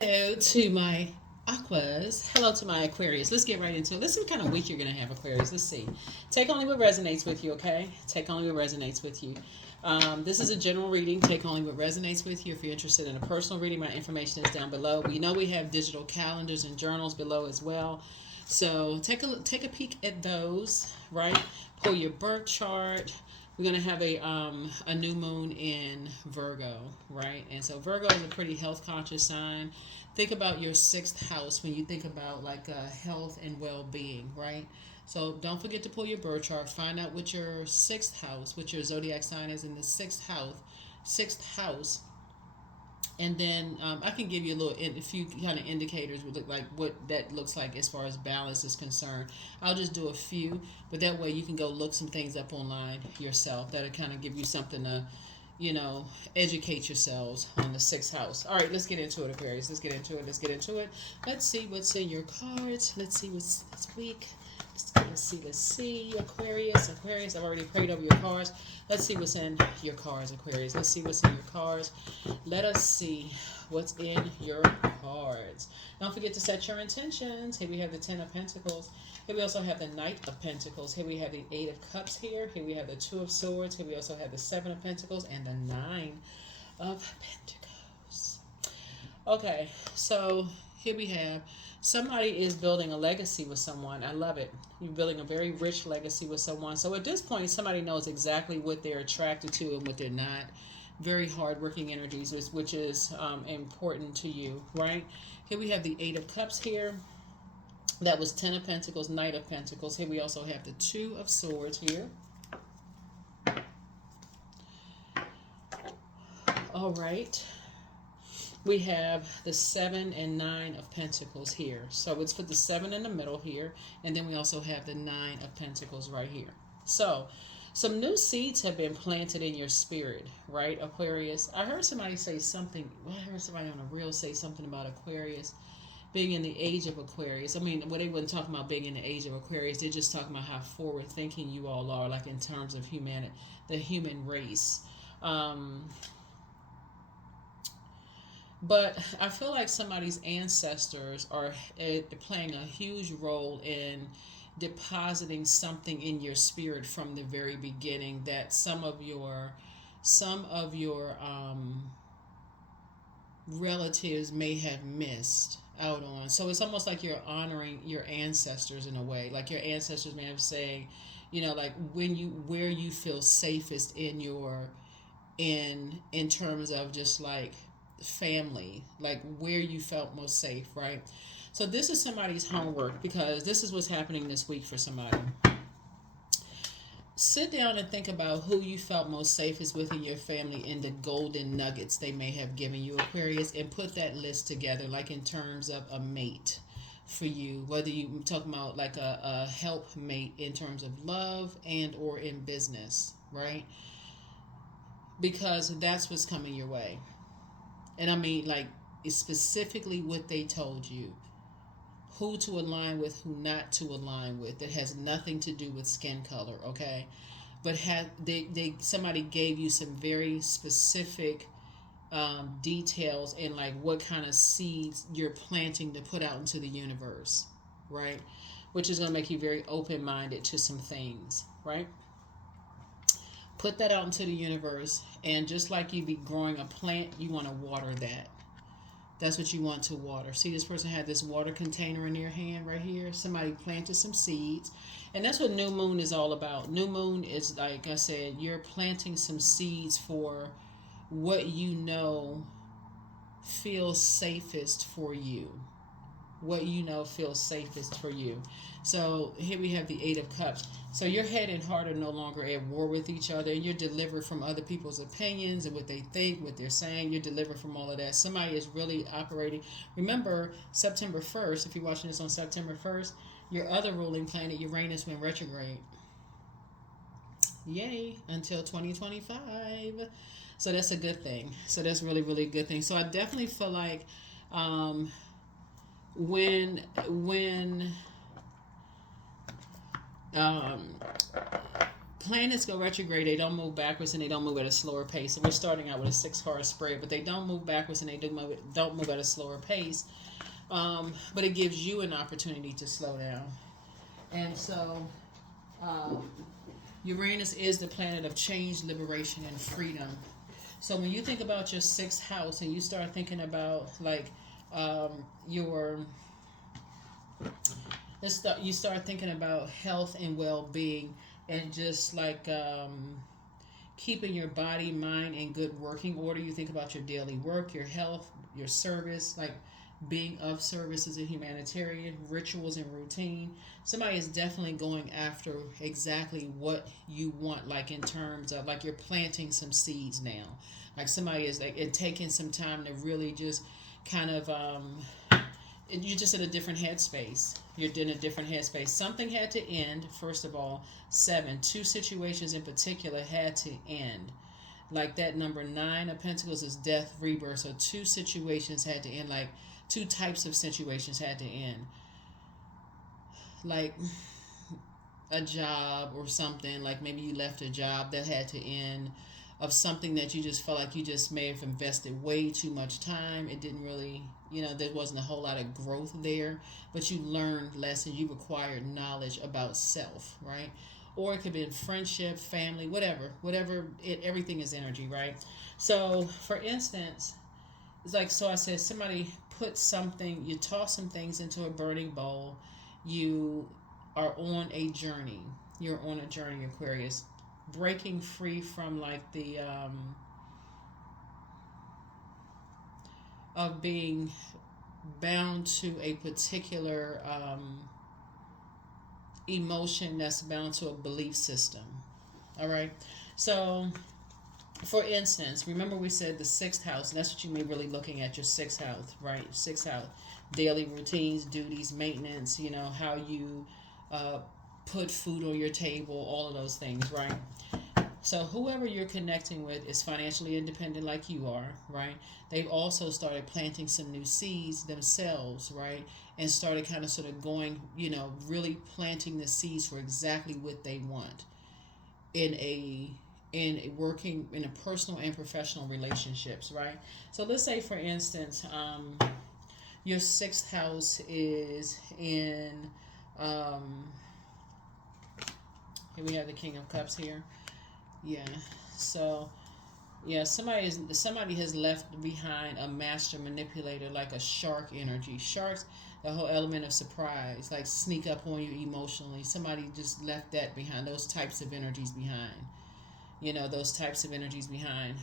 Hello to my Aquas. Hello to my Aquarius. Let's get right into it. Let's see what kind of week you're going to have, Aquarius. Let's see. Take only what resonates with you, okay? Take only what resonates with you. This is a general reading. Take only what resonates with you. If you're interested in a personal reading, my information is down below. We know we have digital calendars and journals below as well. So take a peek at those, right? Pull your birth chart. We're gonna have a new moon in Virgo, right? And so Virgo is a pretty health conscious sign. Think about your sixth house when you think about like health and well being, right? So don't forget to pull your birth chart. Find out what your sixth house, what your zodiac sign is in the sixth house, and then I can give you a few kind of indicators with like what that looks like as far as balance is concerned. I'll just do a few, but that way you can go look some things up online yourself. That'll kind of give you something to, you know, educate yourselves on the sixth house. All right, let's get into it, Aquarius. Let's get into it. Let's get into it. Let's see what's in your cards. Let's see what's this week. Let's see, Aquarius. I've already prayed over your cards. Let's see what's in your cards, Aquarius. Let's see what's in your cards. Let us see what's in your cards. Don't forget to set your intentions. Here we have the Ten of Pentacles. Here we also have the Knight of Pentacles. Here we have the Eight of Cups here. Here we have the Two of Swords. Here we also have the Seven of Pentacles and the Nine of Pentacles. Okay, so here we have somebody is building a legacy with someone. I love it. You're building a very rich legacy with someone. So at this point, somebody knows exactly what they're attracted to and what they're not. Very hardworking energies, which is important to you, right? Here we have the Eight of Cups here. That was Ten of Pentacles, Knight of Pentacles. Here we also have the Two of Swords here. All right. We have the Seven and Nine of Pentacles here. So let's put the Seven in the middle here. And then we also have the Nine of Pentacles right here. So some new seeds have been planted in your spirit, right, Aquarius? I heard somebody say something. Well, I heard somebody on a reel say something about Aquarius being in the age of Aquarius. I mean, well, they wasn't talking about being in the age of Aquarius. They're just talking about how forward thinking you all are, like in terms of humanity, the human race. But I feel like somebody's ancestors are playing a huge role in depositing something in your spirit from the very beginning that some of your relatives may have missed out on. So it's almost like you're honoring your ancestors in a way. Like your ancestors may have saying, you know, like where you feel safest in your in terms of just like family, like where you felt most safe, right? So this is somebody's homework because this is what's happening this week for somebody. Sit down and think about who you felt most safest with in your family and the golden nuggets they may have given you, Aquarius, and put that list together, like in terms of a mate for you, whether you talking about like a help mate in terms of love and or in business, right? Because that's what's coming your way. And I mean, like, it's specifically what they told you. Who to align with, who not to align with. That has nothing to do with skin color, okay? But somebody gave you some very specific details in like what kind of seeds you're planting to put out into the universe, right? Which is going to make you very open minded to some things, right? Put that out into the universe, and just like you be growing a plant, you want to water that. That's what you want to water. See, this person had this water container in their hand right here. Somebody planted some seeds, and that's what new moon is all about. New moon is, like I said, you're planting some seeds for what you know feels safest for you. What you know feels safest for you. So here we have the Eight of Cups. So your head and heart are no longer at war with each other, and you're delivered from other people's opinions and what they think, what they're saying. You're delivered from all of that. Somebody is really operating. Remember, September 1st, if you're watching this on September 1st, your other ruling planet, Uranus, went retrograde. Yay, until 2025. So that's a good thing. So that's really, really a good thing. So I definitely feel like um, when planets go retrograde, they don't move backwards and they don't move at a slower pace. So we're starting out with a 6 card spread, but they don't move backwards and they don't move at a slower pace. But it gives you an opportunity to slow down. And so um, Uranus is the planet of change, liberation, and freedom. So when you think about your sixth house and you start thinking about like your you start thinking about health and well-being and just like keeping your body, mind in good working order. You think about your daily work, your health, your service, like being of service as a humanitarian, rituals and routine. Somebody is definitely going after exactly what you want, like in terms of like you're planting some seeds now. Like somebody is like it taking some time to really just kind of you're just in a different headspace. You're in a different headspace. Something had to end, first of all. 7, 2 situations in particular had to end. Like that number 9 of Pentacles is death, rebirth. So 2 situations had to end. Like 2 types of situations had to end. Like a job or something. Like maybe you left a job that had to end. Of something that you just felt like you just may have invested way too much time. It didn't really, there wasn't a whole lot of growth there, but you learned lessons, you acquired knowledge about self, right? Or it could be in friendship, family, everything is energy, right? So, for instance, it's like, so I said, somebody put something, you toss some things into a burning bowl, you are on a journey. You're on a journey, Aquarius. Breaking free from like the of being bound to a particular emotion that's bound to a belief system. All right. So for instance, remember we said the 6th house, and that's what you may really looking at, your 6th house, right? 6th house, daily routines, duties, maintenance, how you put food on your table, all of those things, right? So whoever you're connecting with is financially independent like you are, right? They've also started planting some new seeds themselves, right? And started kind of sort of going, really planting the seeds for exactly what they want in working in a personal and professional relationships, right? So let's say for instance, your 6th house is in here we have the King of Cups here. Yeah. So, yeah, somebody has left behind a master manipulator, like a shark energy. Sharks, the whole element of surprise, like sneak up on you emotionally. Somebody just left that behind. Those types of energies behind. Those types of energies behind.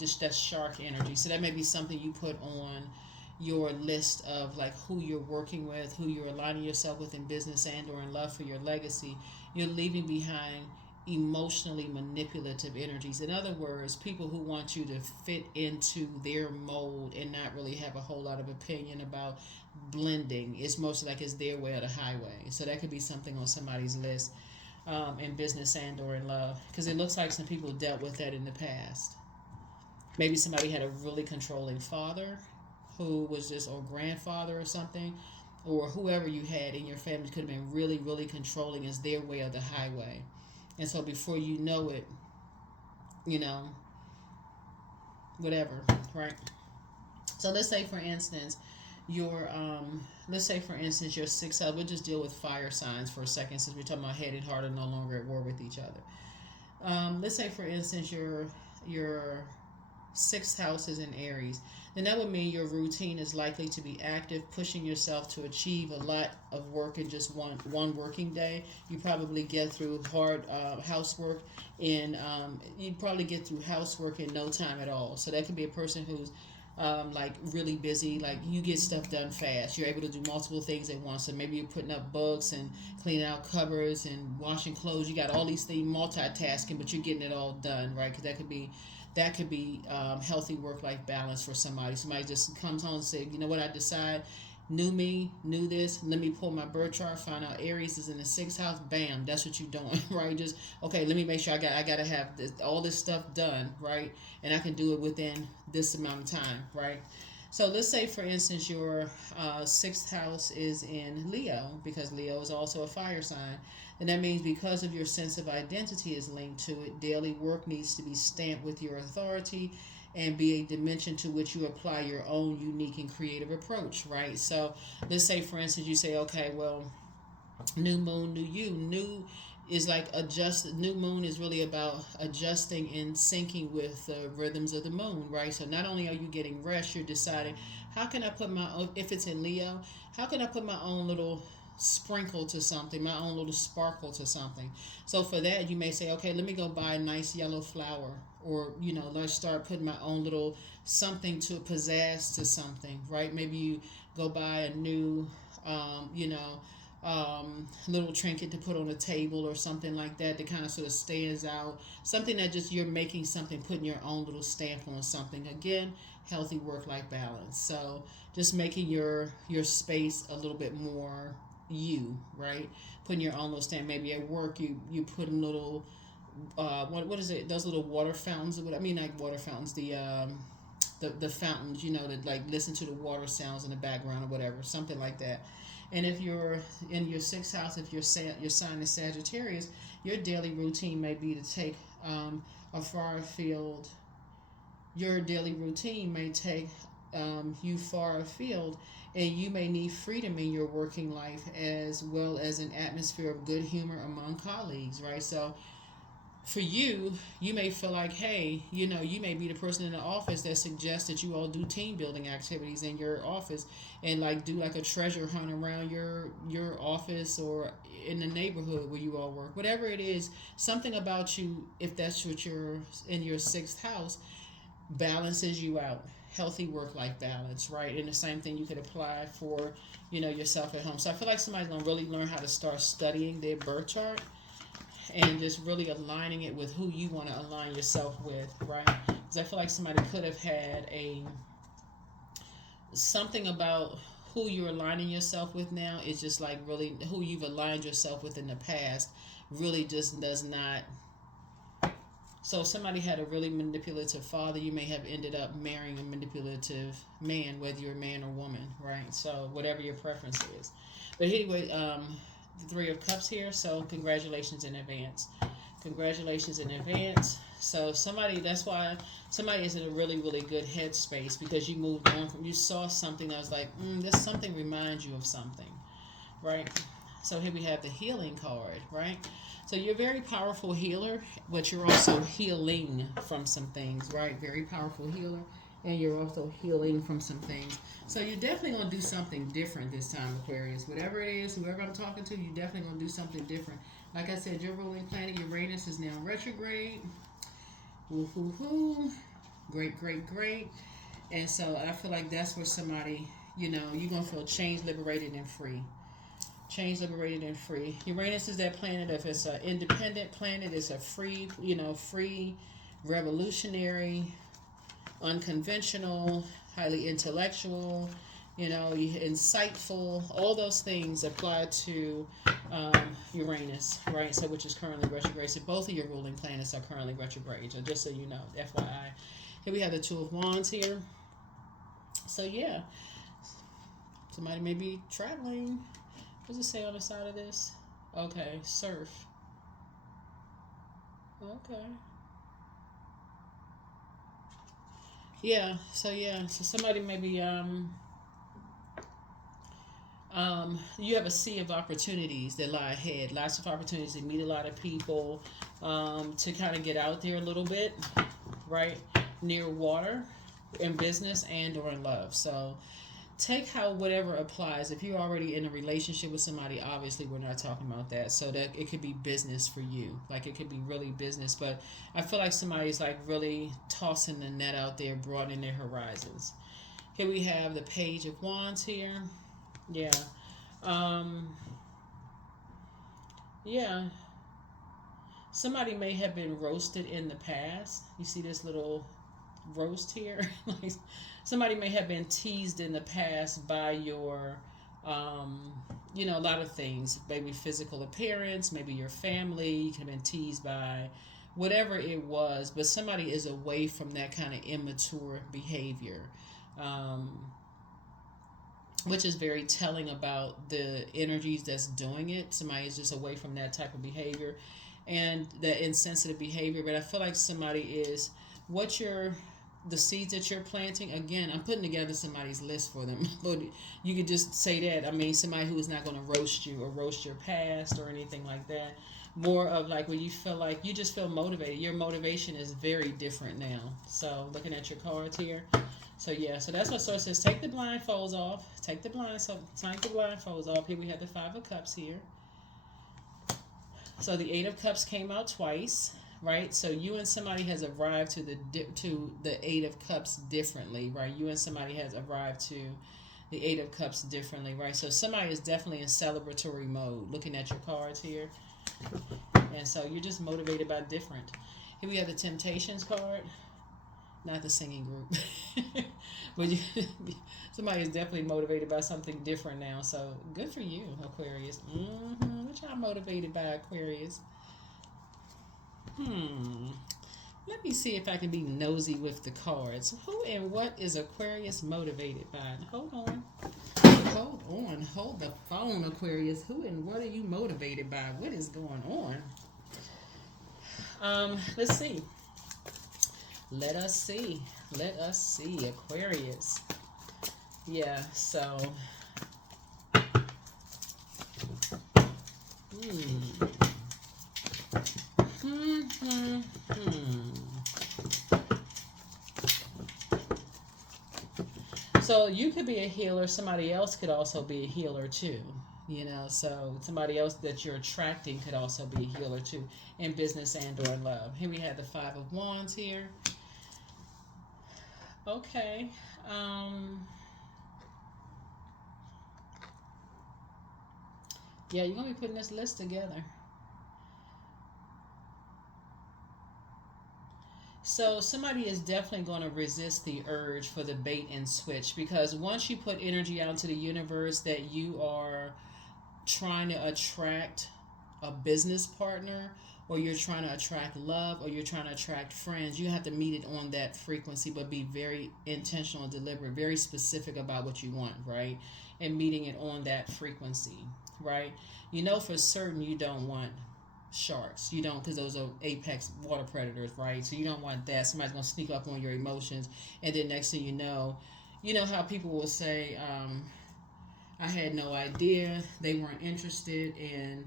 Just that shark energy. So that may be something you put on your list of like who you're working with, who you're aligning yourself with in business and or in love for your legacy. You're leaving behind emotionally manipulative energies. In other words, people who want you to fit into their mold and not really have a whole lot of opinion about blending. It's mostly like it's their way or the highway. So that could be something on somebody's list in business and or in love, because it looks like some people dealt with that in the past. Maybe somebody had a really controlling father who was just, or grandfather or something, or whoever you had in your family could have been really, really controlling as their way or the highway. And so before you know it, whatever, right? So let's say for instance, your 6th house, we'll just deal with fire signs for a second since we're talking about head and heart are no longer at war with each other. Let's say for instance your 6th house is in Aries, then that would mean your routine is likely to be active, pushing yourself to achieve a lot of work in just one working day. You probably get through hard housework in you'd probably get through housework in no time at all. So that could be a person who's like really busy, like you get stuff done fast. You're able to do multiple things at once. So maybe you're putting up books and cleaning out cupboards and washing clothes. You got all these things multitasking, but you're getting it all done, right? Because that could be healthy work-life balance for somebody. Somebody just comes home and says, you know what, I decide, knew me, knew this, let me pull my birth chart, find out Aries is in the 6th house, bam, that's what you're doing, right? Just, okay, let me make sure I got to have all this stuff done, right? And I can do it within this amount of time, right? So let's say, for instance, your sixth house is in Leo, because Leo is also a fire sign. And that means because of your sense of identity is linked to it, daily work needs to be stamped with your authority and be a dimension to which you apply your own unique and creative approach, right? So let's say, for instance, you say, okay, well, new moon, new you. New is like adjust. New moon is really about adjusting and syncing with the rhythms of the moon, right? So not only are you getting rest, you're deciding how can I put my own. If it's in Leo, how can I put my own little sprinkle to something, my own little sparkle to something. So for that, you may say, okay, let me go buy a nice yellow flower, or let's start putting my own little something to pizzazz to something, right? Maybe you go buy a new, little trinket to put on a table or something like that that kind of sort of stands out. Something that just you're making something, putting your own little stamp on something. Again, healthy work-life balance. So just making your space a little bit more you, right? Putting your own little stamp. Maybe at work you put a little what is it? Those little water fountains. What I mean, like water fountains. The fountains, that like listen to the water sounds in the background or whatever, something like that. And if you're in your sixth house, if your sign is Sagittarius, your daily routine may be to take a far afield. Your daily routine may take you far afield, and you may need freedom in your working life as well as an atmosphere of good humor among colleagues, right? So for you, you may feel like, hey, you may be the person in the office that suggests that you all do team building activities in your office, and like do like a treasure hunt around your office or in the neighborhood where you all work. Whatever it is, something about you, if that's what you're in your sixth house, balances you out. Healthy work life balance, right? And the same thing you could apply for, yourself at home. So I feel like somebody's gonna really learn how to start studying their birth chart and just really aligning it with who you want to align yourself with, right? Because I feel like somebody could have had a something about who you're aligning yourself with now is just like really who you've aligned yourself with in the past really just does not. So if somebody had a really manipulative father, you may have ended up marrying a manipulative man, whether you're a man or woman, right? So whatever your preference is. But anyway, the Three of Cups here, so congratulations in advance. Congratulations in advance. So that's why somebody is in a really, really good headspace, because you moved on you saw something that was like, this something reminds you of something, right? So here we have the healing card, right? So you're a very powerful healer, but you're also healing from some things, right? Very powerful healer, and you're also healing from some things. So you're definitely going to do something different this time, Aquarius. Whatever it is, whoever I'm talking to, you're definitely going to do something different. Like I said, your ruling planet, Uranus, is now retrograde. Woo hoo hoo. Great, great, great. And so I feel like that's where somebody, you're going to feel changed, liberated, and free. Changed, liberated, and free. Uranus is that planet. If it's an independent planet, it's a free, free, revolutionary, unconventional, highly intellectual, insightful. All those things apply to Uranus, right? So, which is currently retrograde. So, both of your ruling planets are currently retrograde. So, just so you know, FYI. Here we have the Two of Wands here. So, yeah, somebody may be traveling. What does it say on the side of this? Okay, surf. Okay. So somebody maybe you have a sea of opportunities that lie ahead. Lots of opportunities to meet a lot of people, to kind of get out there a little bit, right? Near water, in business and or in love. So take how whatever applies. If you're already in a relationship with somebody, obviously we're not talking about that. So that it could be business for you. Like it could be really business. But I feel like somebody's like really tossing the net out there, broadening their horizons. Here we have the Page of Wands here. Yeah. Yeah. Somebody may have been roasted in the past. You see this little roast here? Like somebody may have been teased in the past by your a lot of things, maybe physical appearance, maybe your family. You could have been teased by whatever it was, but somebody is away from that kind of immature behavior. Um, which is very telling about the energies that's doing it. Somebody is just away from that type of behavior and the insensitive behavior. But I feel like somebody is what you're the seeds that you're planting. Again, I'm putting together somebody's list for them. But you could just say that. I mean, somebody who is not going to roast you or roast your past or anything like that. More of like when you feel like you just feel motivated. Your motivation is very different now. So looking at your cards here, so yeah, so that's what source says. Take the blindfolds off. Take the blindfolds off. Here we have the Five of Cups here. So the Eight of Cups came out twice, right? So you and somebody has arrived to the Eight of Cups differently, right? You and somebody has arrived to the Eight of Cups differently, right? So somebody is definitely in celebratory mode. Looking at your cards here, and so you're just motivated by different. Here we have the Temptations card. Not the singing group, but somebody is definitely motivated by something different now. So good for you, Aquarius. What y'all motivated by, Aquarius? Let me see if I can be nosy with the cards. Who and what is Aquarius motivated by? Hold the phone, Aquarius. Who and what are you motivated by? What is going on? Let's see. Let us see, Aquarius. Yeah, so. So you could be a healer. Somebody else could also be a healer too. So somebody else that you're attracting could also be a healer too, in business and or in love. Here we have the Five of Wands here. Okay. Yeah, you're going to be putting this list together. So somebody is definitely going to resist the urge for the bait and switch, because once you put energy out into the universe that you are trying to attract a business partner, or you're trying to attract love, or you're trying to attract friends, you have to meet it on that frequency, but be very intentional and deliberate, very specific about what you want, right? And meeting it on that frequency, right? For certain you don't want sharks. You don't, because those are apex water predators, right? So you don't want that. Somebody's going to sneak up on your emotions, and then next thing you know how people will say, I had no idea they weren't interested in,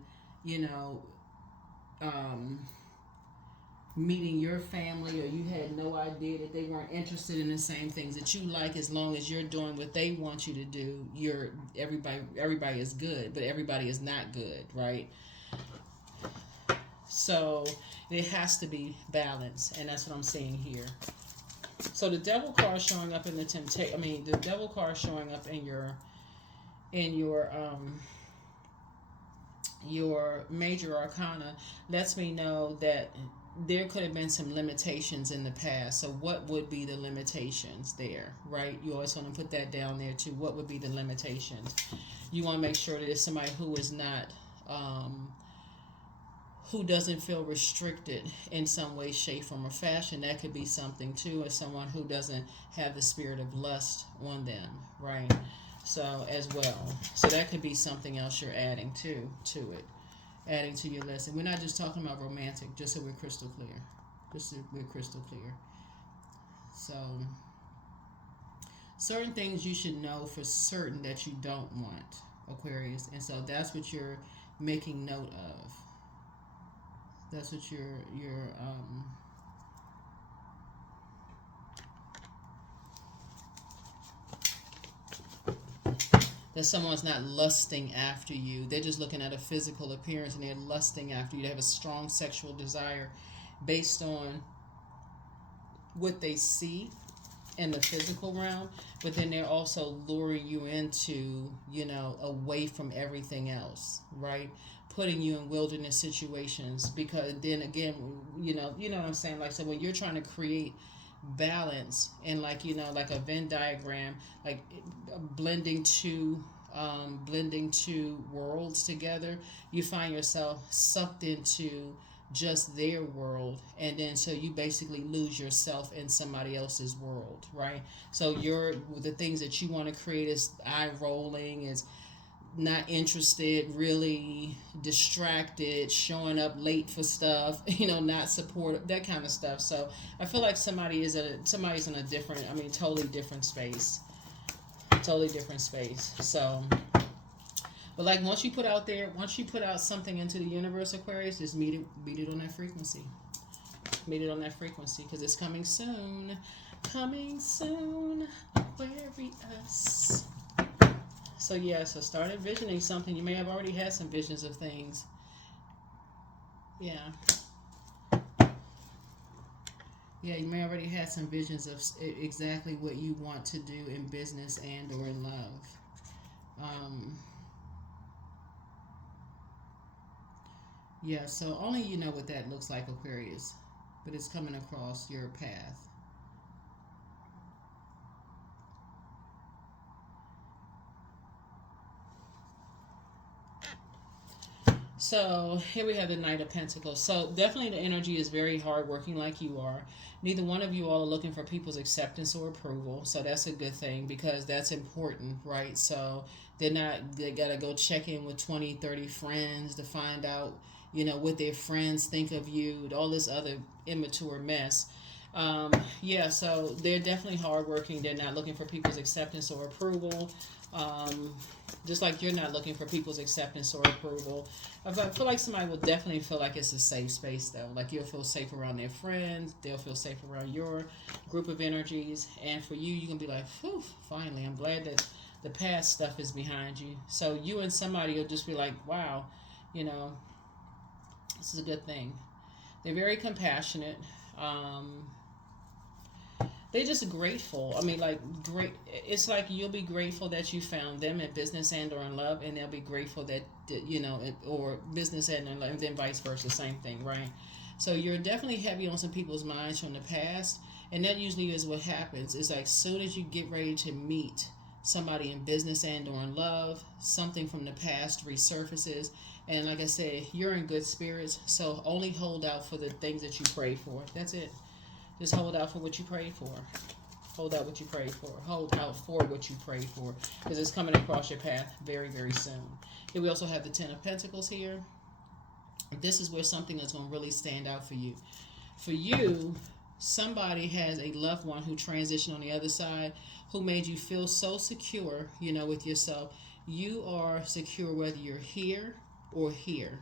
um, meeting your family, or you had no idea that they weren't interested in the same things that you like. As long as you're doing what they want you to do, everybody is good, but everybody is not good, right? So it has to be balanced, and that's what I'm seeing here. So the Devil card showing up in the the Devil card showing up in your major arcana lets me know that there could have been some limitations in the past. So what would be the limitations there, right? You always want to put that down there too. What would be the limitations? You want to make sure that it's somebody who is not who doesn't feel restricted in some way, shape, form, or fashion. That could be something too, as someone who doesn't have the spirit of lust on them, right? So as well. So that could be something else you're adding to it. Adding to your list. And we're not just talking about romantic, just so we're crystal clear. So certain things you should know for certain that you don't want, Aquarius. And so that's what you're making note of. That's what you're that someone's not lusting after you. They're just looking at a physical appearance, and they're lusting after you. They have a strong sexual desire based on what they see in the physical realm, but then they're also luring you into, away from everything else, right? Putting you in wilderness situations, because then again, you know what I'm saying? Like, so when you're trying to create balance and like a Venn diagram, like blending two worlds together, you find yourself sucked into just their world, and then so you basically lose yourself in somebody else's world, right? So the things that you want to create is eye rolling, is not interested, really distracted, showing up late for stuff, not supportive, that kind of stuff. So I feel like somebody's in a different, totally different space, totally different space. So, but like once you put out something into the universe, Aquarius, just meet it on that frequency. Meet it on that frequency because it's coming soon. Coming soon, Aquarius. So yeah, so start envisioning something. You may have already had some visions of things. Yeah. Yeah, you may already have some visions of exactly what you want to do in business and or in love. Yeah, so only you know what that looks like, Aquarius. But it's coming across your path. So here we have the Knight of Pentacles. So definitely the energy is very hardworking like you are. Neither one of you all are looking for people's acceptance or approval. So that's a good thing because that's important, right? So they got to go check in with 20, 30 friends to find out, what their friends think of you, all this other immature mess. Yeah, so they're definitely hardworking. They're not looking for people's acceptance or approval. Um, just like you're not looking for people's acceptance or approval. I feel like somebody will definitely feel like it's a safe space, though. Like you'll feel safe around their friends. They'll feel safe around your group of energies. And for you, you're going to be like, whew, finally, I'm glad that the past stuff is behind you. So you and somebody will just be like, wow, this is a good thing. They're very compassionate. They're just grateful. Great. It's like you'll be grateful that you found them in business and or in love, and they'll be grateful that or business and in love, and then vice versa, same thing, right? So you're definitely heavy on some people's minds from the past, and that usually is what happens. It's like soon as you get ready to meet somebody in business and or in love, something from the past resurfaces, and like I said, you're in good spirits. So only hold out for the things that you pray for. That's it. Just hold out for what you prayed for. Hold out what you prayed for. Hold out for what you prayed for. Because it's coming across your path very, very soon. Here we also have the Ten of Pentacles here. This is where something is going to really stand out for you. For you, somebody has a loved one who transitioned on the other side, who made you feel so secure, with yourself. You are secure whether you're here or here,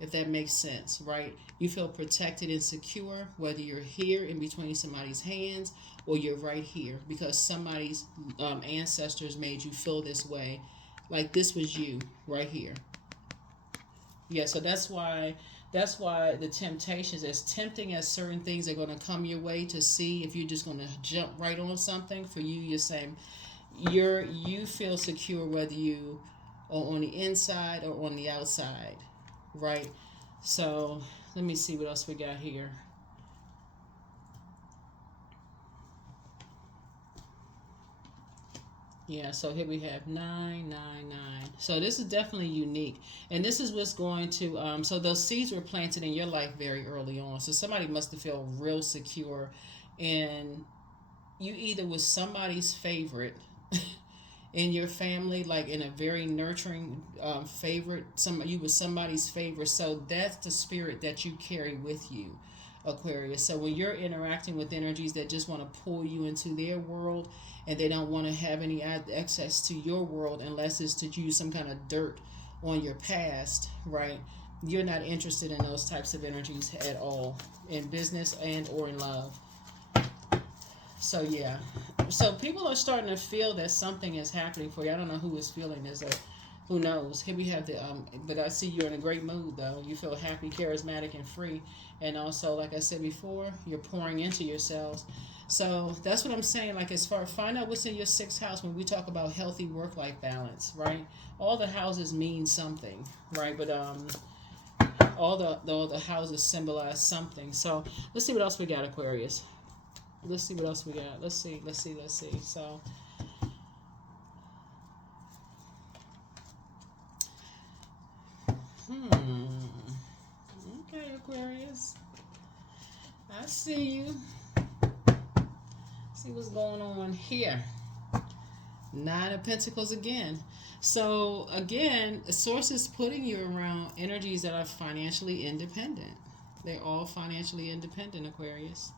if that makes sense, right? You feel protected and secure whether you're here in between somebody's hands or you're right here because somebody's ancestors made you feel this way, like this was you right here. Yeah, so that's why the temptations, as tempting as certain things are going to come your way to see if you're just going to jump right on something, for you, you're saying you feel secure whether you are on the inside or on the outside, right? So let me see what else we got here. Yeah, so here we have 999. So this is definitely unique. And this is what's going to, so those seeds were planted in your life very early on. So somebody must have felt real secure. And you either was somebody's favorite in your family, like in a very nurturing favorite. You was somebody's favorite. So that's the spirit that you carry with you, Aquarius. So when you're interacting with energies that just want to pull you into their world, and they don't want to have any access to your world unless it's to use some kind of dirt on your past, right? You're not interested in those types of energies at all, in business and or in love. So yeah, so people are starting to feel that something is happening for you. I don't know who is feeling this, or who knows. Here we have the but I see you're in a great mood though. You feel happy, charismatic, and free, and also, like I said before, you're pouring into yourselves. So that's what I'm saying. Like, as far, find out what's in your sixth house when we talk about healthy work-life balance, right? All the houses mean something, right? But all the houses symbolize something. So let's see what else we got, Aquarius. Let's see what else we got. Let's see. So, okay. Aquarius. I see you. See what's going on here. Nine of Pentacles again. So again, the source is putting you around energies that are financially independent. They're all financially independent, Aquarius.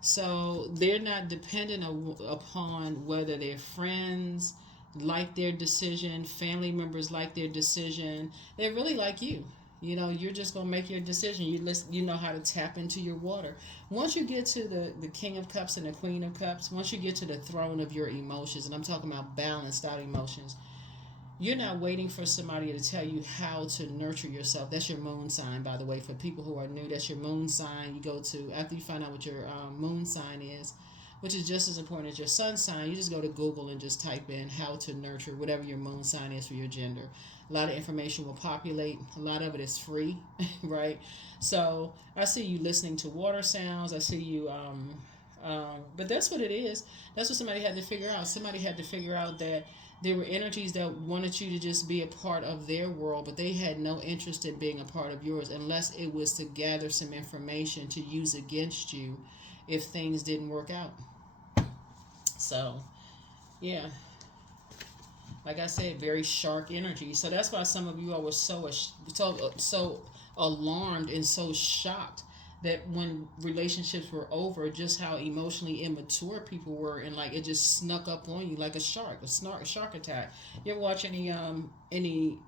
So they're not dependent upon whether their friends like their decision, family members like their decision. They're really like you. You know, you're just going to make your decision. You know how to tap into your water. Once you get to the King of Cups and the Queen of Cups, once you get to the throne of your emotions, and I'm talking about balanced out emotions, you're not waiting for somebody to tell you how to nurture yourself. That's your moon sign, by the way. For people who are new, that's your moon sign. You go to, after you find out what your moon sign is, which is just as important as your sun sign, you just go to Google and just type in how to nurture whatever your moon sign is for your gender. A lot of information will populate. A lot of it is free, right? So I see you listening to water sounds. I see you, but that's what it is. That's what somebody had to figure out. Somebody had to figure out that there were energies that wanted you to just be a part of their world, but they had no interest in being a part of yours unless it was to gather some information to use against you if things didn't work out. So, yeah. Like I said, very shark energy. So that's why some of you all were so alarmed and so shocked that when relationships were over, just how emotionally immature people were, and like it just snuck up on you like a shark, a shark attack. You ever watch any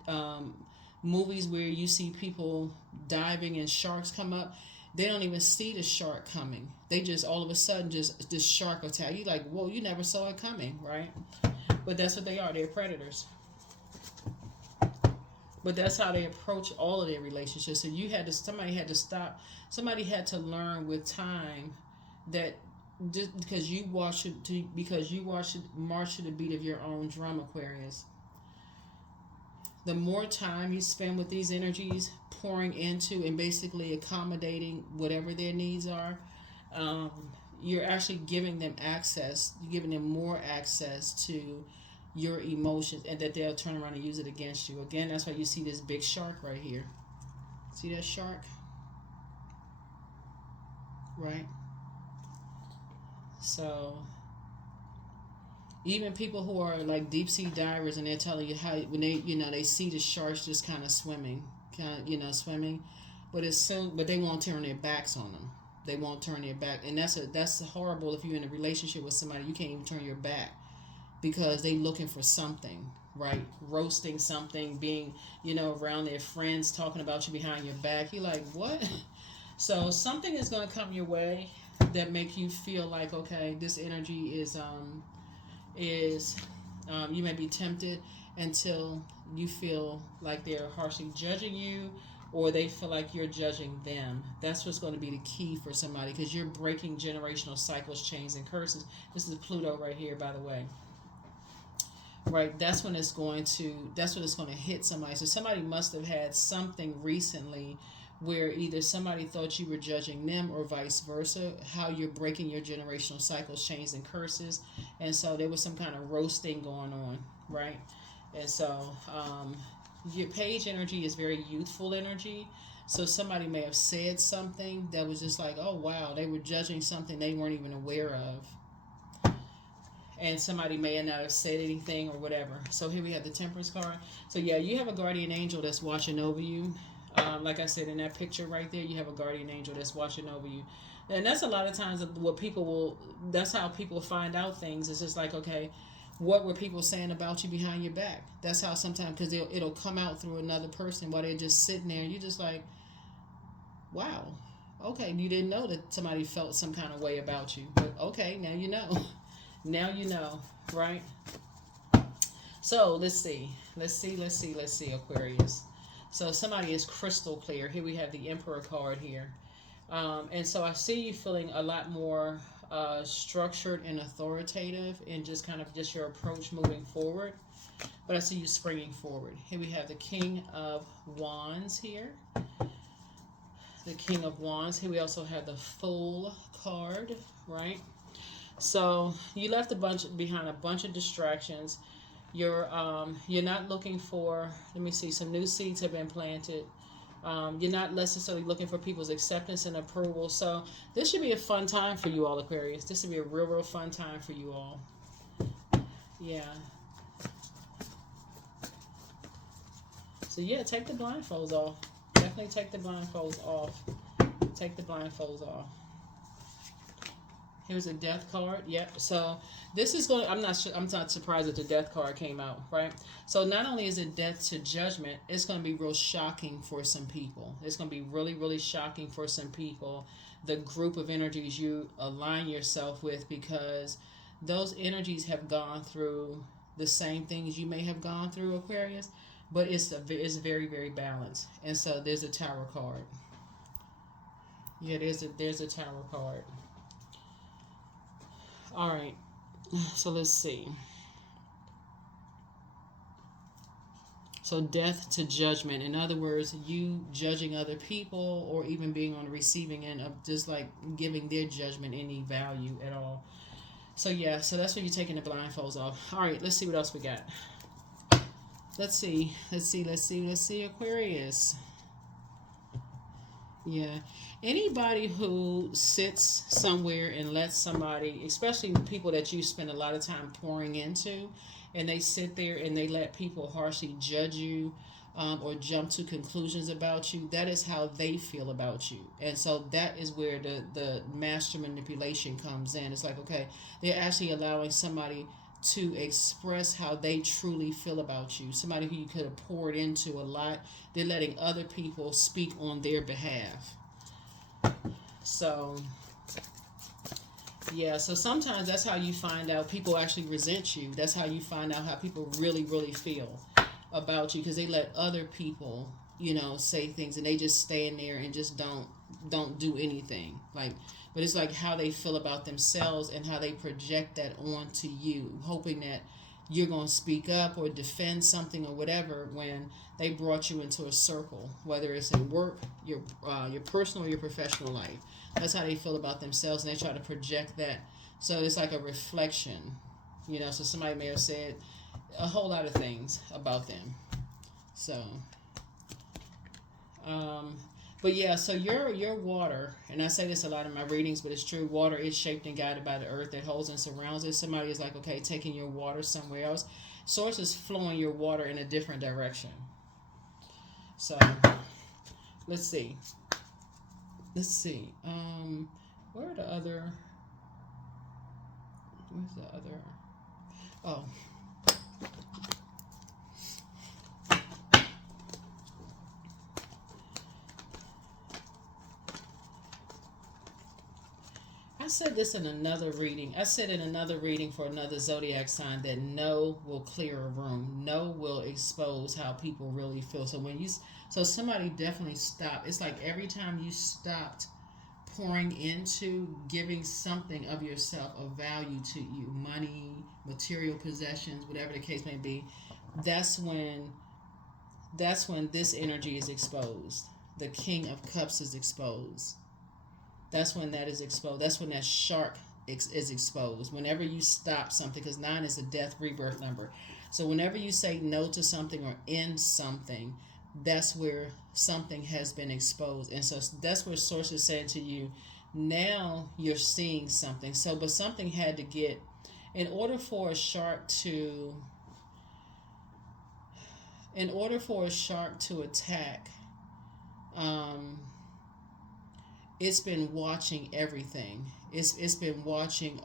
movies where you see people diving and sharks come up? They don't even see the shark coming. They just all of a sudden just this shark attack. You like, whoa, you never saw it coming, right? But that's what they are. They're predators. But that's how they approach all of their relationships. So somebody had to stop. Somebody had to learn with time that just because you march to the beat of your own drum, Aquarius. The more time you spend with these energies, pouring into and basically accommodating whatever their needs are, you're actually giving them access. You're giving them more access to your emotions, and that they'll turn around and use it against you. Again, that's why you see this big shark right here. See that shark? Right? So even people who are like deep sea divers, and they're telling you how when they see the sharks just kind of swimming, swimming, but they won't turn their backs on them. They won't turn their back, and that's horrible. If you're in a relationship with somebody, you can't even turn your back because they looking for something, right? Roasting something, being around their friends, talking about you behind your back. You're like, what? So something is going to come your way that make you feel like, okay, this energy is you may be tempted until you feel like they're harshly judging you, or they feel like you're judging them. That's what's going to be the key for somebody, because you're breaking generational cycles, chains, and curses. This is Pluto right here, by the way. Right, that's when it's going to hit somebody. So somebody must have had something recently where either somebody thought you were judging them or vice versa, how you're breaking your generational cycles, chains, and curses. And so there was some kind of roasting going on, right? And so your page energy is very youthful energy. So somebody may have said something that was just like, oh, wow, they were judging something they weren't even aware of. And somebody may not have said anything or whatever. So here we have the Temperance card. So yeah, you have a guardian angel that's watching over you. Like I said, in that picture right there, you have a guardian angel that's watching over you. And that's a lot of times that's how people find out things. It's just like, okay, what were people saying about you behind your back? That's how sometimes, because it'll come out through another person while they're just sitting there. And you're just like, wow, okay, you didn't know that somebody felt some kind of way about you. But okay, now you know. Now you know, right? So let's see, Aquarius. So somebody is crystal clear. Here we have the Emperor card here. And so I see you feeling a lot more structured and authoritative in just kind of just your approach moving forward. But I see you springing forward. Here we have the King of Wands here. The King of Wands. Here we also have the Fool card, right? So you left behind a bunch of distractions. You're not looking for, let me see, some new seeds have been planted. You're not necessarily looking for people's acceptance and approval. So this should be a fun time for you all, Aquarius. This should be a real, real fun time for you all. Yeah. So yeah, take the blindfolds off. Definitely take the blindfolds off. Take the blindfolds off. Here's a death card. Yep. So this is going. I'm not surprised that the death card came out. Right. So not only is it death to judgment, it's going to be real shocking for some people. It's going to be really, really shocking for some people. The group of energies you align yourself with, because those energies have gone through the same things you may have gone through, Aquarius. But it's very, very balanced. And so there's a Tower card. Yeah, there's a Tower card. All right, so let's see. So death to judgment. In other words, you judging other people, or even being on the receiving end of just like giving their judgment any value at all. So yeah, so that's when you're taking the blindfolds off. All right, let's see what else we got. Let's see, Aquarius. Yeah. Anybody who sits somewhere and lets somebody, especially people that you spend a lot of time pouring into, and they sit there and they let people harshly judge you, or jump to conclusions about you, that is how they feel about you. And so that is where the master manipulation comes in. It's like, okay, they're actually allowing somebody to express how they truly feel about you. Somebody who you could have poured into a lot, they're letting other people speak on their behalf. So yeah, so sometimes that's how you find out people actually resent you. That's how you find out how people really, really feel about you, because they let other people, say things, and they just stand there and just don't do anything. Like, but it's like how they feel about themselves and how they project that onto you, hoping that you're going to speak up or defend something or whatever, when they brought you into a circle, whether it's in work, your personal or your professional life. That's how they feel about themselves, and they try to project that. So it's like a reflection, so somebody may have said a whole lot of things about them. So, but yeah, so your water, and I say this a lot in my readings, but it's true. Water is shaped and guided by the earth that holds and surrounds it. Somebody is like, okay, taking your water somewhere else. Source is flowing your water in a different direction. So, let's see. Where's the other? Oh. I said this in another reading. I said in another reading for another zodiac sign that no will clear a room. No will expose how people really feel. So somebody definitely stopped. It's like every time you stopped pouring into giving something of yourself of value to you, money, material possessions, whatever the case may be, that's when this energy is exposed. The King of Cups is exposed. That's when that is exposed. That's when that shark is exposed. Whenever you stop something, because 9 is a death rebirth number. So whenever you say no to something or end something, that's where something has been exposed. And so that's where Source is saying to you, now you're seeing something. So, but something had to get, in order for a shark to attack, it's been watching everything. It's been watching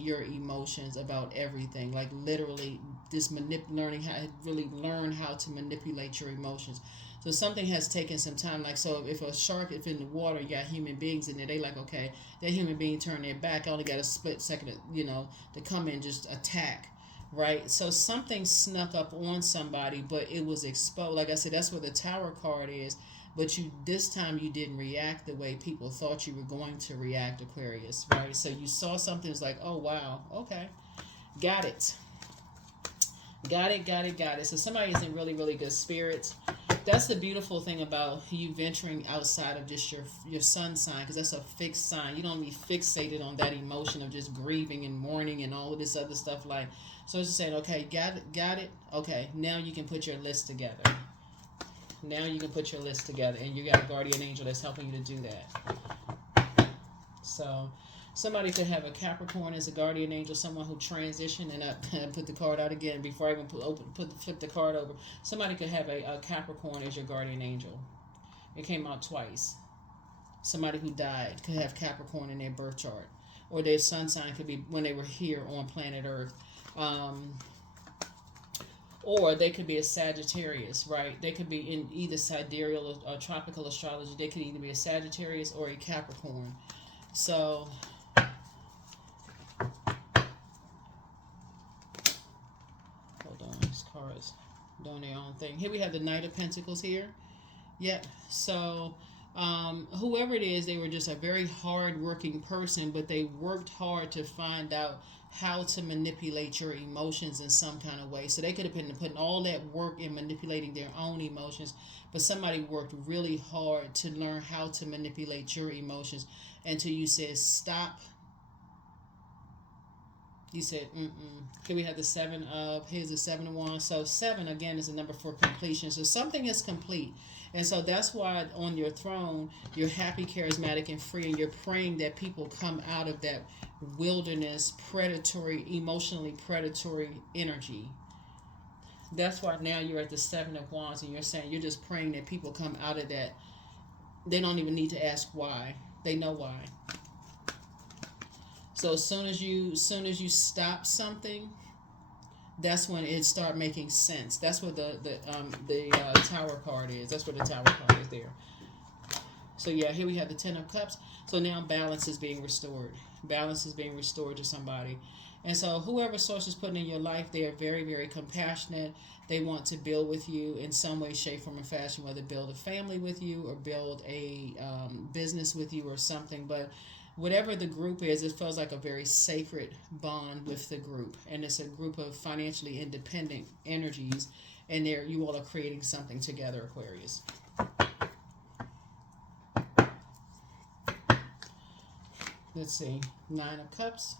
your emotions about everything. Like literally, this learn how to manipulate your emotions. So something has taken some time. Like, so if a shark, if in the water, you got human beings in there, they like, okay, that human being turned their back. I only got a split second, to come in, just attack. Right, so something snuck up on somebody, but it was exposed. Like I said, that's where the Tower card is. But this time you didn't react the way people thought you were going to react, Aquarius, right? So you saw something, it's like, oh, wow, okay, got it. So somebody is in really, really good spirits. That's the beautiful thing about you venturing outside of just your sun sign, because that's a fixed sign. You don't be fixated on that emotion of just grieving and mourning and all of this other stuff. Like, so it's just saying, okay, got it. Okay, now you can put your list together. Now you can put your list together, and you got a guardian angel that's helping you to do that. So somebody could have a Capricorn as a guardian angel, someone who transitioned, and I put the card out again before I even flip the card over. Somebody could have a Capricorn as your guardian angel. It came out twice. Somebody who died could have Capricorn in their birth chart, or their sun sign could be when they were here on planet Earth. Or they could be a Sagittarius, right? They could be in either sidereal or tropical astrology. They could either be a Sagittarius or a Capricorn. So, hold on, these cards doing their own thing. Here we have the Knight of Pentacles here. Yep. So, whoever it is, they were just a very hard-working person, but they worked hard to find out how to manipulate your emotions in some kind of way. So they could have been putting all that work in manipulating their own emotions, but somebody worked really hard to learn how to manipulate your emotions until you said stop. You said Here we have the here's the 7 of Wands. So 7 again is a number for completion. So something is complete. And so that's why on your throne, you're happy, charismatic, and free, and you're praying that people come out of that wilderness, predatory, emotionally predatory energy. That's why now you're at the 7 of Wands, and you're saying you're just praying that people come out of that. They don't even need to ask why. They know why. So as soon as you stop something, that's when it start making sense. That's what the Tower card is. That's what the Tower card is there. So yeah, here we have the 10 of Cups. So now balance is being restored. Balance is being restored to somebody. And so whoever source is putting in your life, they are very, very compassionate. They want to build with you in some way, shape, form, or fashion, whether build a family with you or build a business with you or something. But whatever the group is, it feels like a very sacred bond with the group. And it's a group of financially independent energies. And there you all are creating something together, Aquarius. Let's see. 9 of Cups.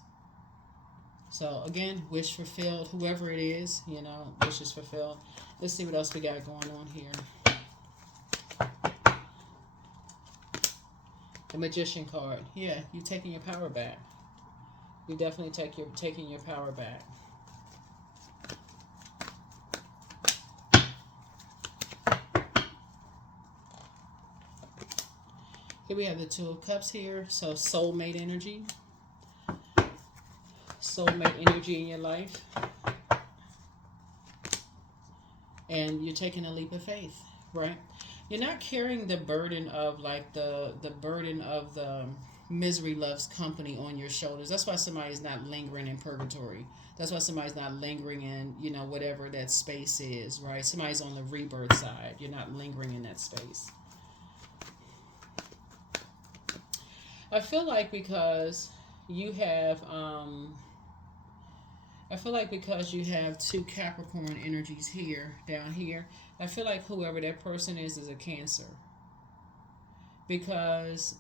So again, wish fulfilled. Whoever it is, wishes fulfilled. Let's see what else we got going on here. The Magician card. Yeah, you're taking your power back. You definitely taking your power back. Here we have the 2 of Cups here. So soulmate energy. Soulmate energy in your life. And you're taking a leap of faith, right? You're not carrying the burden of the burden of the misery loves company on your shoulders. That's why somebody's not lingering in purgatory. That's why somebody's not lingering in, whatever that space is, right? Somebody's on the rebirth side. You're not lingering in that space. I feel like because you have 2 Capricorn energies here, down here, I feel like whoever that person is a Cancer. Because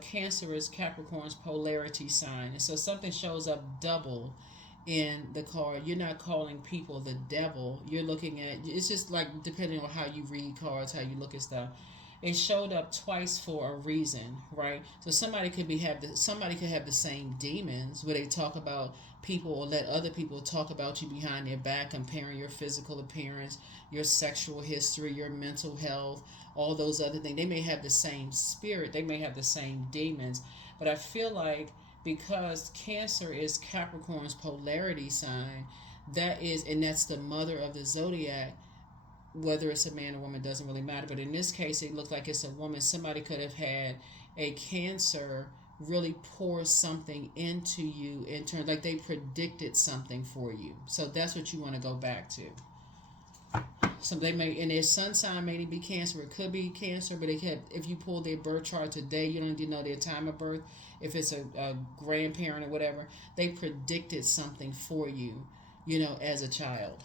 Cancer is Capricorn's polarity sign. And so something shows up double in the card. You're not calling people the devil. You're looking at, it's just like depending on how you read cards, how you look at stuff. It showed up twice for a reason, right? So somebody could have the same demons where they talk about people or let other people talk about you behind their back, comparing your physical appearance, your sexual history, your mental health, all those other things. They may have the same spirit, they may have the same demons, but I feel like because Cancer is Capricorn's polarity sign, that's the mother of the zodiac. Whether it's a man or woman doesn't really matter, but in this case it looked like it's a woman. Somebody could have had a Cancer really pour something into you in turn, like they predicted something for you. So that's what you want to go back to. So they may, and their sun sign may be Cancer, it could be Cancer, but if you pull their birth chart today, you don't need to know their time of birth. If it's a grandparent or whatever, they predicted something for you, as a child.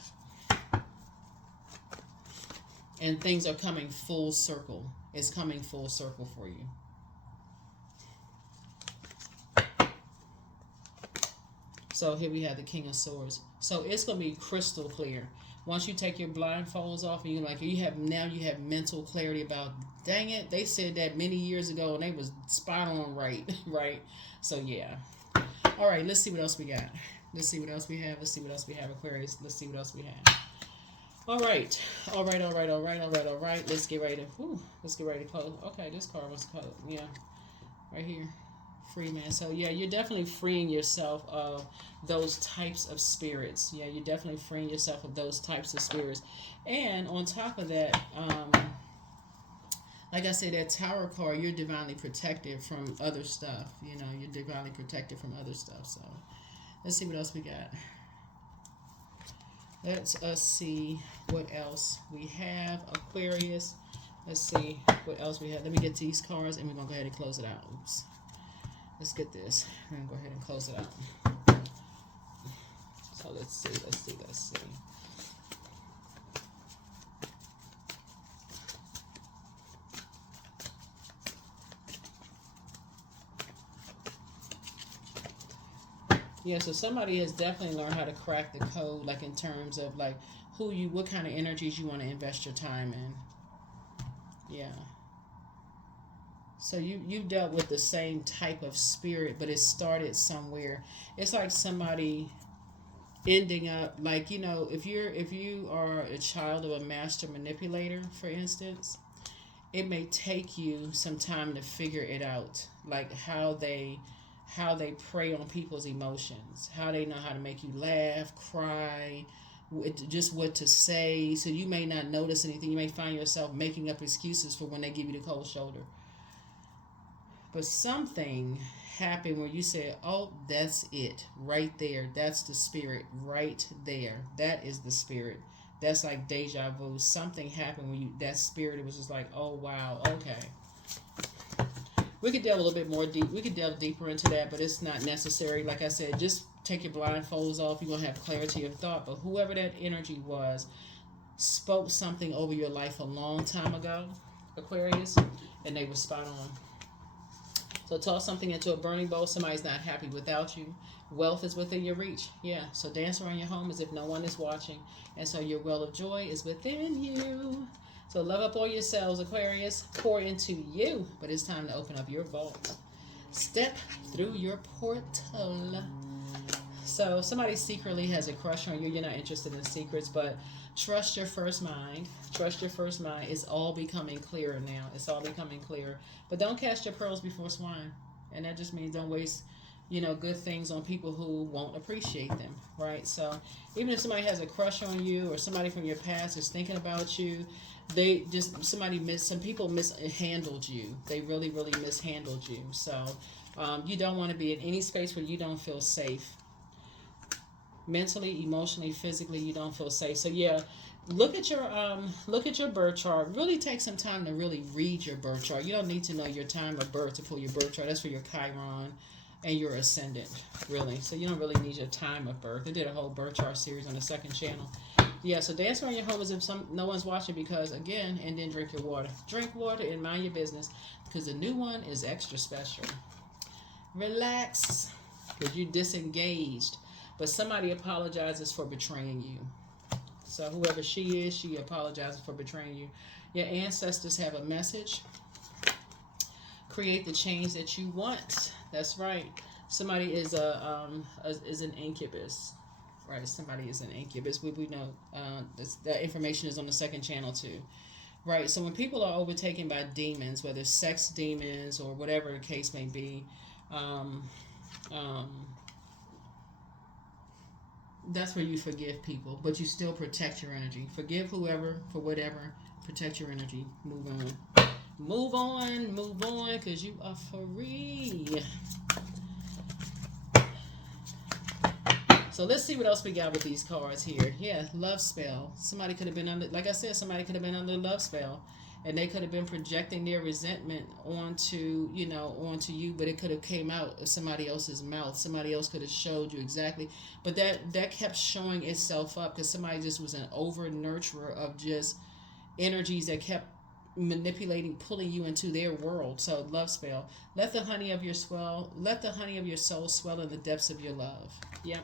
And things are coming full circle. It's coming full circle for you. So here we have the King of Swords. So it's going to be crystal clear. Once you take your blindfolds off and you have mental clarity about, dang it, they said that many years ago and they was spot on right, right? So yeah. All right, let's see what else we got. Let's see what else we have. Let's see what else we have, Aquarius. Let's see what else we have. All right. All right, all right, all right, all right, all right. Let's get ready to close. Okay, this card was closed. Yeah. Right here. Free man. So yeah, you're definitely freeing yourself of those types of spirits. Yeah, you're definitely freeing yourself of those types of spirits. And on top of that, like I said, that Tower card, you're divinely protected from other stuff. You know, you're divinely protected from other stuff. So let's see what else we got. Let's us see what else we have, Aquarius. Let's see what else we have. Let me get these cards and we're going to go ahead and close it out. Oops. Let's get this. I'm going to go ahead and close it out. So let's see. Yeah, so somebody has definitely learned how to crack the code, like in terms of like what kind of energies you want to invest your time in. Yeah. So you dealt with the same type of spirit, but it started somewhere. It's like somebody ending up like, you know, if you are a child of a master manipulator, for instance, it may take you some time to figure it out, like how they prey on people's emotions, how they know how to make you laugh, cry, just what to say. So you may not notice anything. You may find yourself making up excuses for when they give you the cold shoulder. But something happened where you said, oh, that's it right there. That's the spirit right there. That is the spirit. That's like deja vu. Something happened when that spirit, it was just like, oh, wow, okay. We could delve a little bit more deep. We could delve deeper into that, but it's not necessary. Like I said, just take your blindfolds off. You're going to have clarity of thought. But whoever that energy was spoke something over your life a long time ago, Aquarius, and they were spot on. So toss something into a burning bowl. Somebody's not happy without you. Wealth is within your reach. Yeah. So dance around your home as if no one is watching. And so your well of joy is within you. So love up all yourselves, Aquarius. Pour into you. But it's time to open up your vault. Step through your portal. So somebody secretly has a crush on you. You're not interested in secrets, but trust your first mind. Trust your first mind. It's all becoming clearer now. It's all becoming clearer. But don't cast your pearls before swine. And that just means don't waste, good things on people who won't appreciate them, right? So even if somebody has a crush on you or somebody from your past is thinking about you, some people mishandled you. They really, really mishandled you. So you don't want to be in any space where you don't feel safe. Mentally, emotionally, physically, you don't feel safe. So yeah, look at your birth chart. Really take some time to really read your birth chart. You don't need to know your time of birth to pull your birth chart. That's for your Chiron and your ascendant, really. So you don't really need your time of birth. They did a whole birth chart series on the second channel. Yeah, so dance around your home as if no one's watching, because again, and then drink your water. Drink water and mind your business, because the new one is extra special. Relax, because you disengaged. But somebody apologizes for betraying you. So whoever she is, she apologizes for betraying you. Your ancestors have a message. Create the change that you want. That's right. Somebody is an incubus. Right, somebody is an incubus. We know that information is on the second channel too. Right, so when people are overtaken by demons, whether sex demons or whatever the case may be, that's where you forgive people, but you still protect your energy. Forgive whoever for whatever. Protect your energy. Move on. Move on, because you are free. So let's see what else we got with these cards here. Yeah, love spell. Somebody could have been under, like I said, somebody could have been under a love spell. And they could have been projecting their resentment onto you, but it could have came out of somebody else's mouth. Somebody else could have showed you exactly. But that kept showing itself up because somebody just was an over nurturer of just energies that kept manipulating, pulling you into their world. So love spell. Let the honey of your soul swell in the depths of your love. Yep.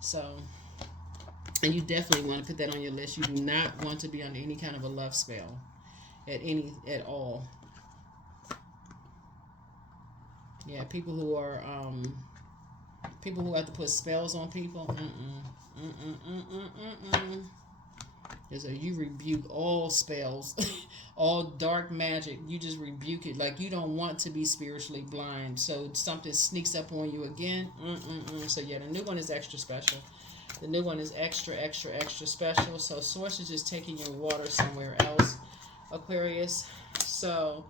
So, and you definitely want to put that on your list. You do not want to be under any kind of a love spell at all. Yeah, people who have to put spells on people. Is you rebuke all spells, all dark magic. You just rebuke it. Like, you don't want to be spiritually blind. So something sneaks up on you again. So yeah, the new one is extra special. The new one is extra, extra, extra special. So source is just taking your water somewhere else, Aquarius. So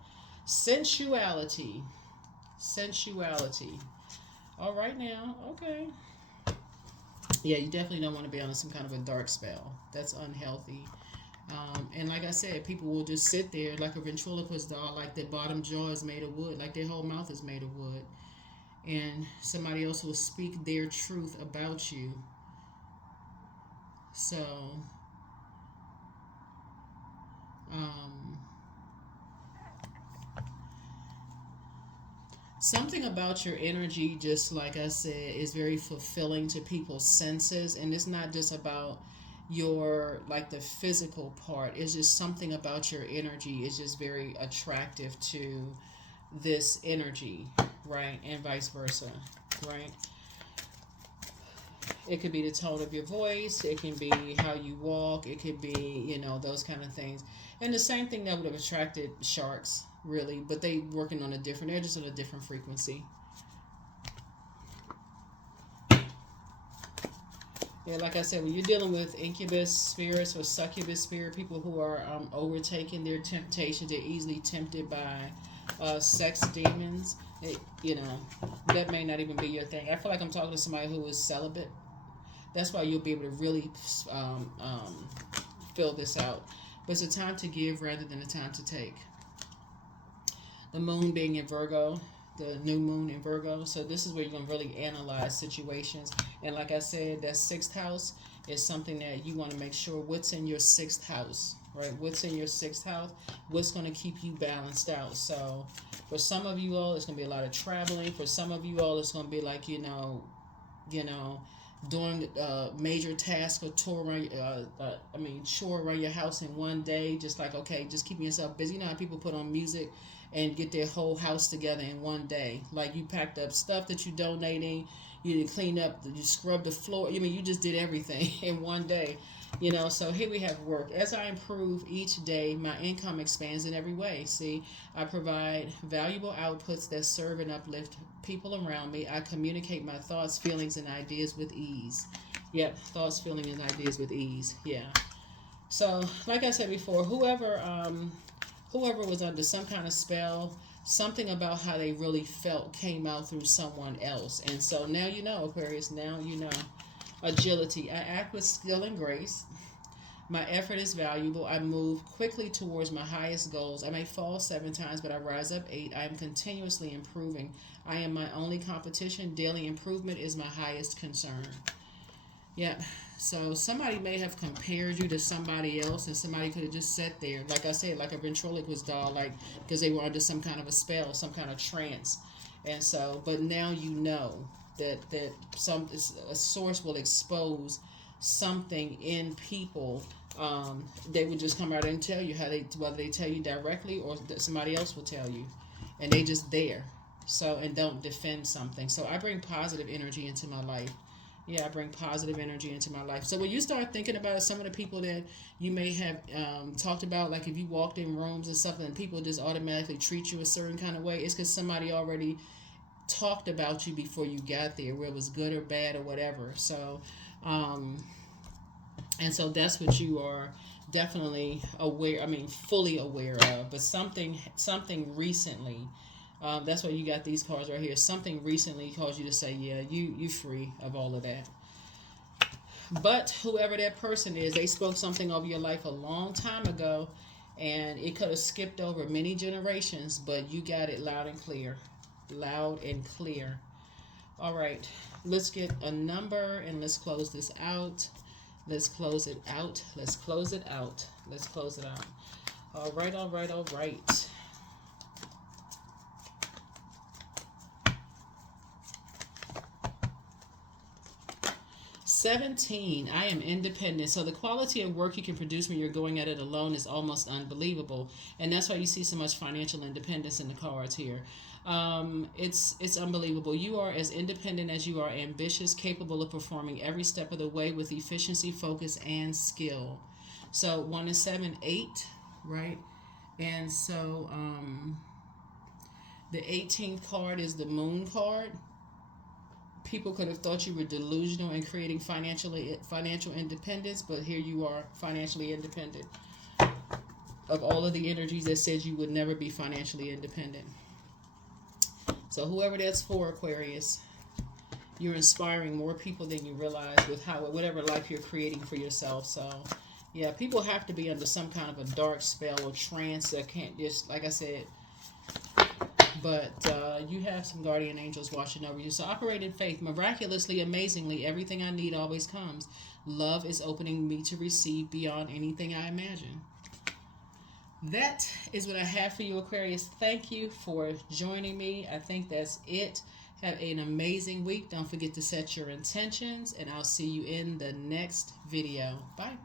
sensuality. All right now, okay. Yeah, you definitely don't want to be on some kind of a dark spell. That's unhealthy. And like I said, people will just sit there like a ventriloquist doll, like their bottom jaw is made of wood, like their whole mouth is made of wood. And somebody else will speak their truth about you. So, something about your energy, just like I said, is very fulfilling to people's senses. And it's not just about your, like, the physical part. It's just something about your energy is just very attractive to this energy, right? And vice versa, right? It could be the tone of your voice. It can be how you walk. It could be, those kind of things. And the same thing that would have attracted sharks, really, but they're just on a different frequency. Yeah, like I said, when you're dealing with incubus spirits or succubus spirit, people who are overtaking their temptation, they're easily tempted by sex demons. That may not even be your thing. I feel like I'm talking to somebody who is celibate. That's why you'll be able to really fill this out. But it's a time to give rather than a time to take. The moon being in Virgo, the new moon in Virgo. So this is where you're going to really analyze situations. And like I said, that sixth house is something that you want to make sure what's in your sixth house, right? What's in your sixth house? What's going to keep you balanced out? So for some of you all, it's going to be a lot of traveling. For some of you all, it's going to be like, doing major tasks or chore around your house in one day. Just like, okay, just keeping yourself busy. You know how people put on music and get their whole house together in one day. Like, you packed up stuff that you're donating, you did clean up, you scrubbed the floor. You just did everything in one day. So here we have work. As I improve each day, my income expands in every way. See, I provide valuable outputs that serve and uplift people around me. I communicate my thoughts, feelings, and ideas with ease. Yep, thoughts, feelings, and ideas with ease. Yeah. So, like I said before, whoever was under some kind of spell, something about how they really felt came out through someone else. And so now you know, Aquarius, now you know. Agility. I act with skill and grace. My effort is valuable. I move quickly towards my highest goals. I may fall 7 times, but I rise up 8. I am continuously improving. I am my only competition. Daily improvement is my highest concern. Yeah. So somebody may have compared you to somebody else, and somebody could have just sat there, like I said, like a ventriloquist doll, like, because they were under some kind of a spell, some kind of trance. And so, but now you know that a source will expose something in people. They would just come out and tell you whether they tell you directly or somebody else will tell you, and they just there. So, and don't defend something. So I bring positive energy into my life. Yeah, I bring positive energy into my life. So when you start thinking about some of the people that you may have talked about, like if you walked in rooms and stuff and people just automatically treat you a certain kind of way, it's because somebody already talked about you before you got there, where it was good or bad or whatever. So, and so that's what you are definitely fully aware of. But something recently, that's why you got these cards right here. Something recently caused you to say, yeah, you free of all of that. But whoever that person is, they spoke something over your life a long time ago, and it could have skipped over many generations, but you got it loud and clear. Loud and clear. All right, let's get a number and let's close this out. Let's close it out. Let's close it out. Let's close it out. All right, all right, all right. 17, I am independent. So the quality of work you can produce when you're going at it alone is almost unbelievable. And that's why you see so much financial independence in the cards here. It's unbelievable. You are as independent as you are ambitious, capable of performing every step of the way with efficiency, focus, and skill. So 1 is 7, 8, right? And so the 18th card is the moon card. People could have thought you were delusional in creating financial independence, but here you are, financially independent. Of all of the energies that said you would never be financially independent. So whoever that's for, Aquarius, you're inspiring more people than you realize with whatever life you're creating for yourself. So yeah, people have to be under some kind of a dark spell or trance that can't just, like I said, but you have some guardian angels watching over you. So operate in faith. Miraculously, amazingly, everything I need always comes. Love is opening me to receive beyond anything I imagine. That is what I have for you, Aquarius. Thank you for joining me. I think that's it. Have an amazing week. Don't forget to set your intentions, and I'll see you in the next video. Bye.